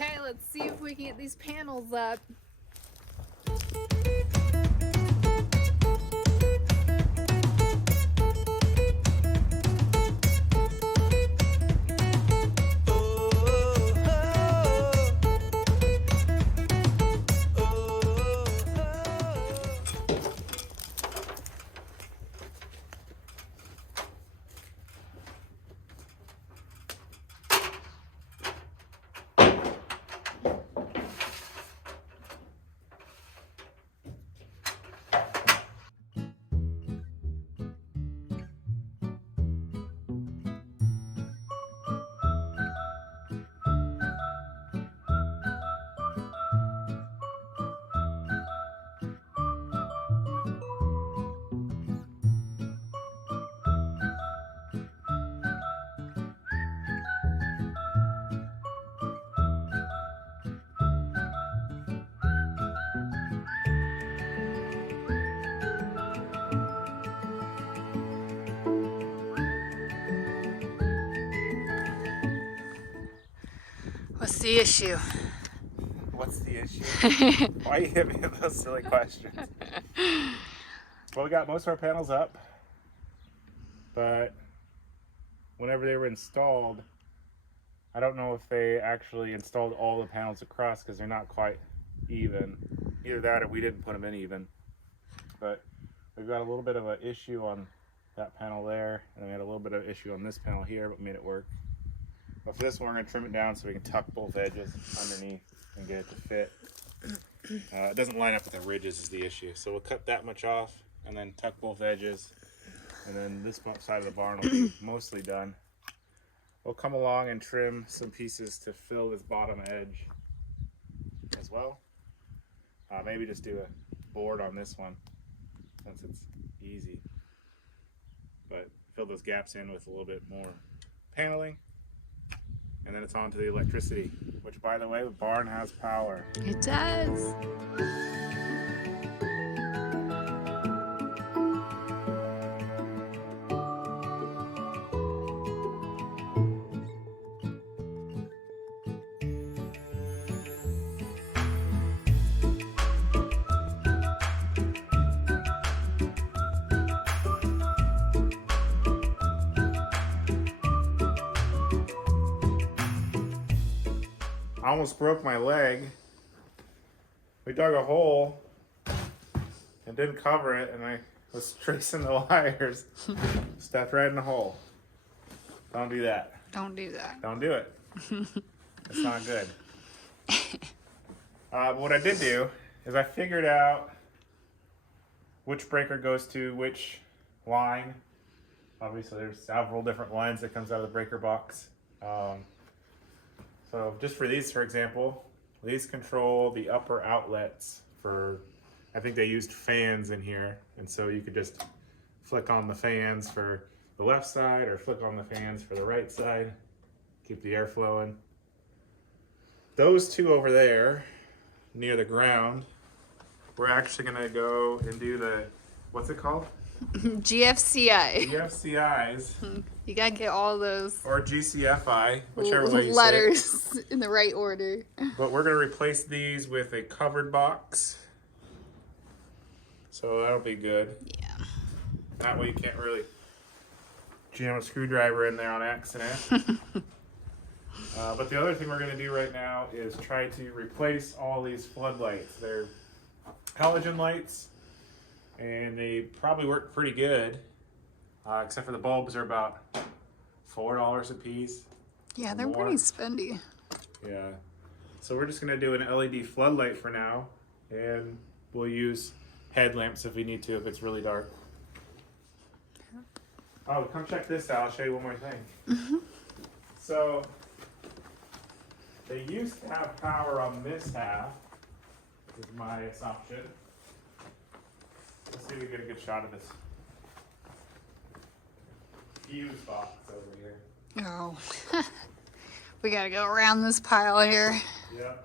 Okay, let's see if we can get these panels up. What's the issue? What's the issue? Why you hit me with those silly questions? Well, we got most of our panels up, but whenever they were installed, I don't know if they actually installed all the panels across because they're not quite even. Either that or we didn't put them in even. But we've got a little bit of an issue on that panel there, and we had a little bit of issue on this panel here, but made it work. But for this one, we're going to trim it down so we can tuck both edges underneath and get it to fit. It doesn't line up with the ridges is the issue. So we'll cut that much off and then tuck both edges. And then this side of the barn will be mostly done. We'll come along and trim some pieces to fill this bottom edge as well. Maybe just do a board on this one since it's easy. But fill those gaps in with a little bit more paneling. And then it's on to the electricity, which, by the way, the barn has power. It does. I almost broke my leg. We dug a hole and didn't cover it, and I was tracing the wires. Stepped right in the hole. Don't do that. Don't do that. Don't do it. It's not good. But what I did do is I figured out which breaker goes to which line. Obviously, there's several different lines that comes out of the breaker box. So just for these, for example, these control the upper outlets for, I think they used fans in here. And so you could just flick on the fans for the left side or flick on the fans for the right side. Keep the air flowing. Those two over there near the ground, we're actually gonna go and do the, what's it called? GFCI. GFCIs. You gotta get all those Or GCFI, whichever way you say it. letters in the right order. But we're going to replace these with a covered box. So that'll be good. Yeah. That way you can't really jam a screwdriver in there on accident. But the other thing we're going to do right now is try to replace all these floodlights. They're halogen lights, and they probably work pretty good, except for the bulbs are about $4 a piece. Yeah, they're More. pretty spendy. Yeah. So we're just going to do an LED floodlight for now, and we'll use headlamps if we need to, if it's really dark. Oh, come check this out. I'll show you one more thing. So they used to have power on this half, is my assumption. Let's see if we get a good shot of this fuse box over here. Oh. We gotta go around this pile here. Yep.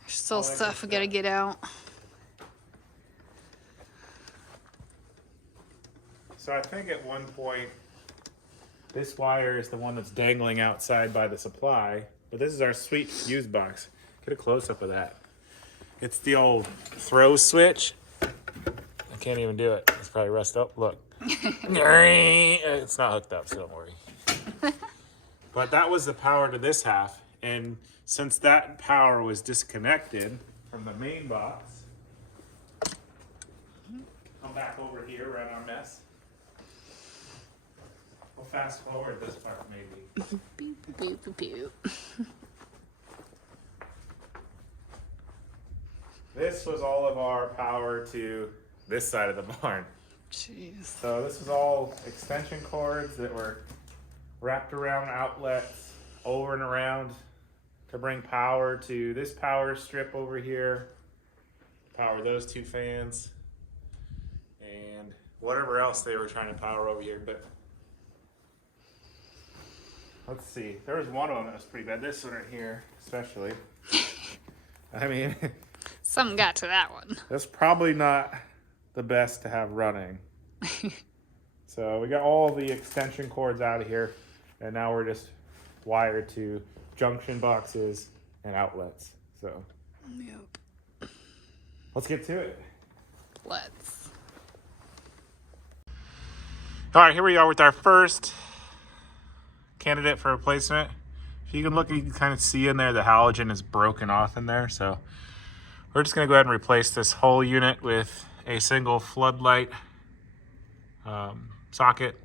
There's still All that stuff good we gotta stuff. get out. So I think at one point, this wire is the one that's dangling outside by the supply, But this is our sweet fuse box. Get a close-up of that. It's the old throw switch. I can't even do it. It's probably rust up. Look. It's not hooked up, so don't worry. But that was the power to this half. And since that power was disconnected from the main box, come back over here around our mess. We'll fast forward this part maybe. Beep, beep, beep, beep. This was all of our power to this side of the barn. Jeez. So this was all extension cords that were wrapped around outlets over and around to bring power to this power strip over here, power those two fans, and whatever else they were trying to power over here. But let's see, there was one of them that was pretty bad. This one right here, especially. I mean, Something got to that one. that's probably not the best to have running. So we got all the extension cords out of here, and now we're just wired to junction boxes and outlets. So Yep. let's get to it. Let's. All right, here we are with our first candidate for replacement. If you can look, you can kind of see in there the halogen is broken off in there. So we're just going to go ahead and replace this whole unit with a single floodlight socket.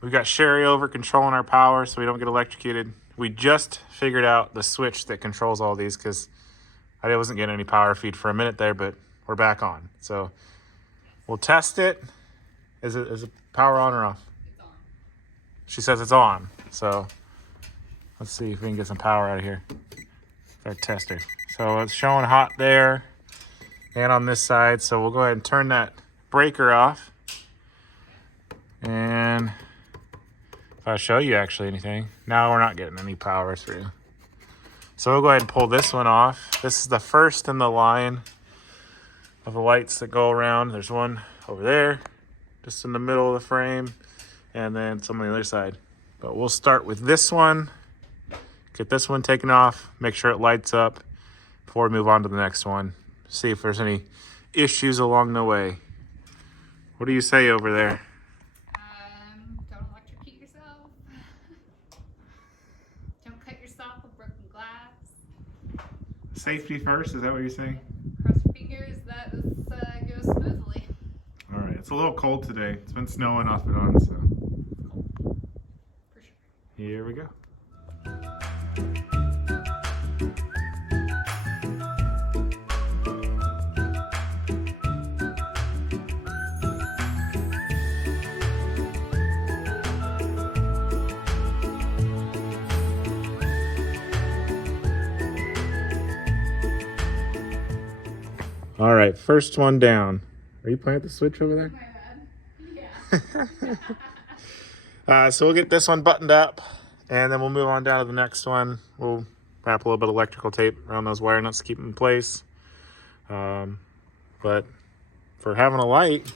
We've got Sherry over controlling our power so we don't get electrocuted. We just figured out the switch that controls all these because I wasn't getting any power feed for a minute there, but we're back on. So we'll test it. Is it power on or off? It's on. She says it's on. So let's see if we can get some power out of here. Our tester. So it's showing hot there and on this side. So we'll go ahead and turn that breaker off. And if I show you actually anything, now we're not getting any power through. So we'll go ahead and pull this one off. This is the first in the line of the lights that go around. There's one over there, just in the middle of the frame, and then some on the other side. But we'll start with this one, get this one taken off, make sure it lights up before we move on to the next one. See if there's any issues along the way. What do you say over there? Don't electrocute yourself. Don't cut yourself with broken glass. Safety first, is that what you're saying? Cross your fingers that this goes smoothly. All right, it's a little cold today. It's been snowing off and on, so For sure. here we go. All right, first one down. Are you playing with the switch over there? My bad. Yeah. So we'll get this one buttoned up, and then we'll move on down to the next one. We'll wrap a little bit of electrical tape around those wire nuts to keep them in place. But for having a light,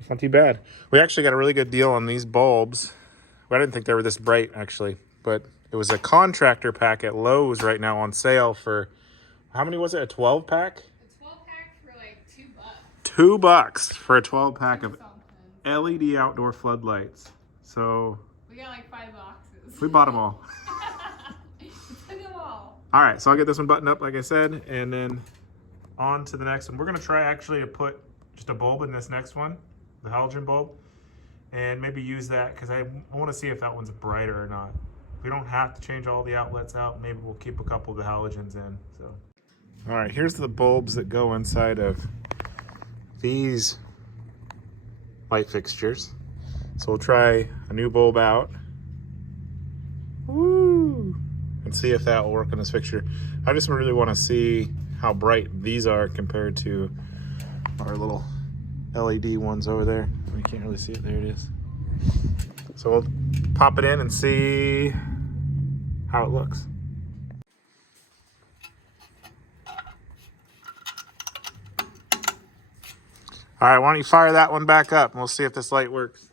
it's not too bad. We actually got a really good deal on these bulbs. Well, I didn't think they were this bright, actually, but it was a contractor pack at Lowe's right now on sale for, how many was it, a 12 pack? A 12-pack for like $2 $2. for a 12 pack of Something. LED outdoor floodlights. So We got like 5 boxes. we bought them all. We took them all. All right, so I'll get this one buttoned up, like I said, and then on to the next one. We're gonna try actually to put just a bulb in this next one, the halogen bulb, and maybe use that because I want to see if that one's brighter or not. If we don't have to change all the outlets out, maybe we'll keep a couple of the halogens in. So, all right, here's the bulbs that go inside of these light fixtures. So we'll try a new bulb out. Woo! And see if that will work on this fixture. I just really want to see how bright these are compared to our little LED ones over there. You can't really see it. There it is. So we'll pop it in and see how it looks. All right, why don't you fire that one back up and we'll see if this light works.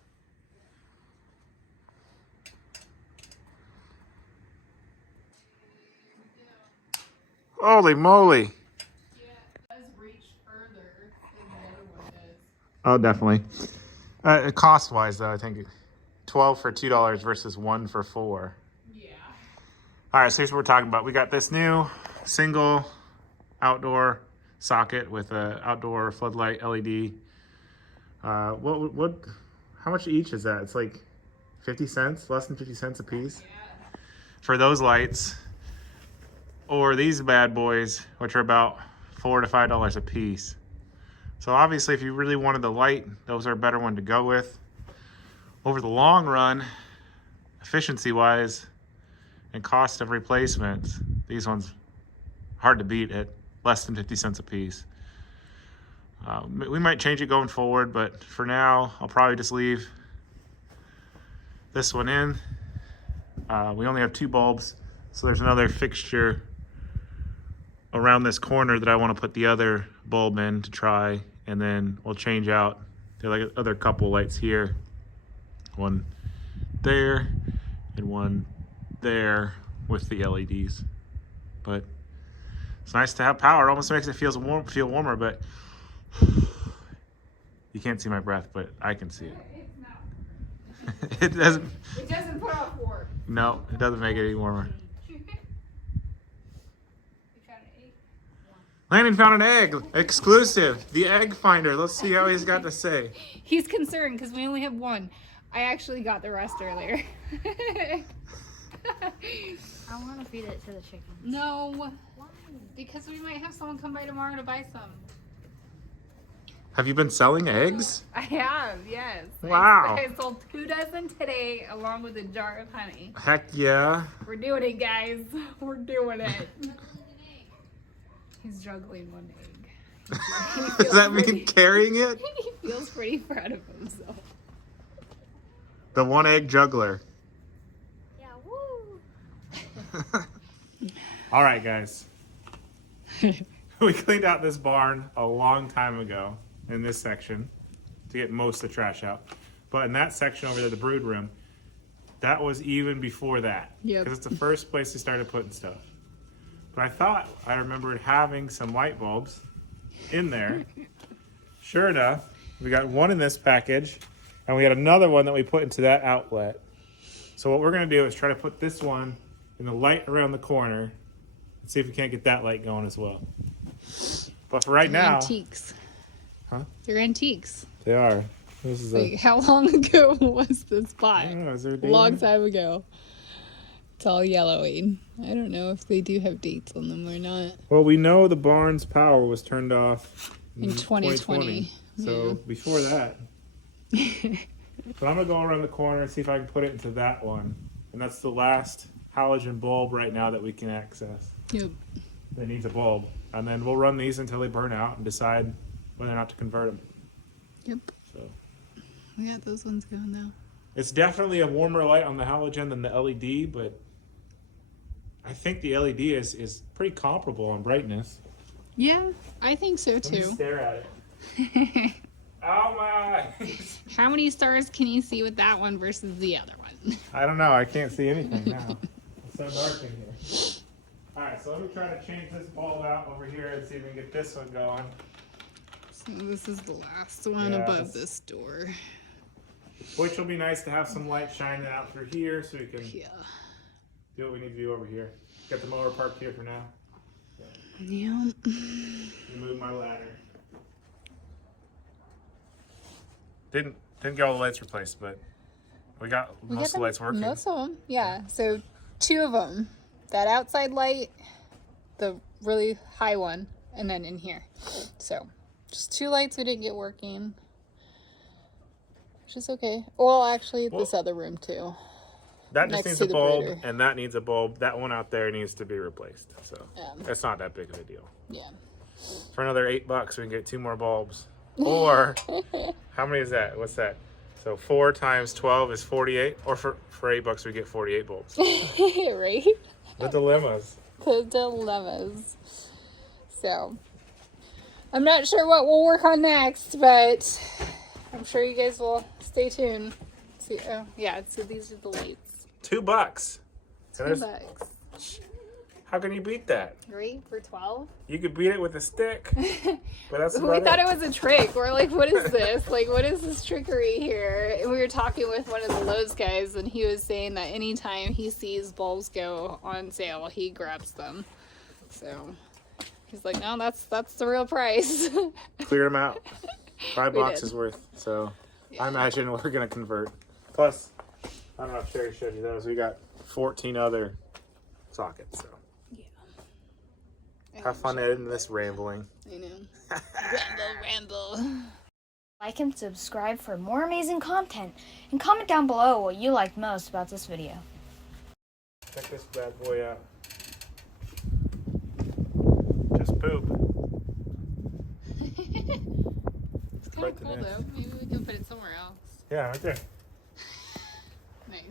Holy moly. Yeah, it does reach further than the other one does. Oh, definitely. Cost-wise, though, I think 12 for $2 versus 1 for $4. Yeah. All right, so here's what we're talking about. We got this new single outdoor socket with a outdoor floodlight LED. How much each is that? It's like 50 cents, less than 50 cents a piece Yeah. for those lights. Or these bad boys, which are about $4 to $5 a piece. So obviously, if you really wanted the light, those are a better one to go with. Over the long run, efficiency-wise and cost of replacement, these ones hard to beat at less than 50 cents a piece. We might change it going forward, but for now, I'll probably just leave this one in. We only have 2 bulbs, so there's another fixture around this corner that I want to put the other bulb in to try, and then we'll change out the other couple lights here. One there and one there with the LEDs. But it's nice to have power. It almost makes it feel warmer, but you can't see my breath, but I can see it. It's not. It doesn't. It doesn't put off warm. No, it doesn't make it any warmer. Landon found an egg, exclusive. The egg finder. Let's see how he's got to say. He's concerned because we only have one. I actually got the rest earlier. I want to feed it to the chickens. No, Why? because we might have someone come by tomorrow to buy some. Have you been selling eggs? I have, yes. Wow. I sold 2 dozen today along with a jar of honey. Heck yeah. We're doing it, guys. We're doing it. He's juggling one egg. Does that mean carrying it? He feels pretty proud of himself. The 1 egg juggler. Yeah, woo! All right, guys. We cleaned out this barn a long time ago in this section to get most of the trash out. But in that section over there, the brood room, that was even before that. Yep. Because it's the first place they started putting stuff. But I thought I remembered having some light bulbs in there. Sure enough, we got one in this package, and we had another one that we put into that outlet. So what we're going to do is try to put this one in the light around the corner and see if we can't get that light going as well. But for right now... Antiques. Huh? They're antiques. They are. This is Like, how long ago was this bought? I don't know, is there a A date? long time ago. It's all yellowing. I don't know if they do have dates on them or not. Well, we know the barn's power was turned off In 2020. So Yeah. before that. But I'm going to go around the corner and see if I can put it into that one. And that's the last halogen bulb right now that we can access. Yep. That needs a bulb. And then we'll run these until they burn out and decide whether or not to convert them. Yep. So We got those ones going now. it's definitely a warmer light on the halogen than the LED, but I think the LED is pretty comparable on brightness. Yeah, I think so Let me too. stare at it. Ow, my eyes. How many stars can you see with that one versus the other one? I don't know. I can't see anything now. It's so dark in here. All right, so let me try to change this bulb out over here and see if we can get this one going. So this is the last one Yeah, above this- this door. Which will be nice to have some light shining out through here so we can Yeah. do what we need to do over here. Got the mower parked here for now. Yeah. Remove my ladder. Didn't get all the lights replaced, but we got most of the lights working. Most of them, yeah. So 2 of them. That outside light, the really high one, and then in here. So just 2 lights we didn't get working. Which is okay. Well, actually, this other room too. That just next needs to a the bulb, breeder. and that needs a bulb. That one out there needs to be replaced. So Yeah. it's not that big of a deal. Yeah. For another $8, we can get 2 more bulbs. Or how many is that? What's that? So 4 times 12 is 48. Or for $8 we get 48 bulbs. Right? The dilemmas. The dilemmas. So, I'm not sure what we'll work on next, but I'm sure you guys will stay tuned. See, oh, yeah, so these are the lights. $2. And there's- $2. How can you beat that? 3 for 12. You could beat it with a stick, but that's We about thought it was a trick. We're like, what is this? Like, what is this trickery here? And we were talking with one of the Lowe's guys, and he was saying that anytime he sees bulbs go on sale, he grabs them. So he's like, no, that's the real price. Clear them out. 5 We boxes did. worth. So Yeah. I imagine we're gonna convert. Plus, I don't know if Sherry showed you those. We got 14 other sockets. So have fun editing this rambling. I know. Ramble. Like and subscribe for more amazing content. And comment down below what you liked most about this video. Check this bad boy out. Just poop. It's kind Quite of the cool mess. though. Maybe we can put it somewhere else. Yeah, right there. Nice.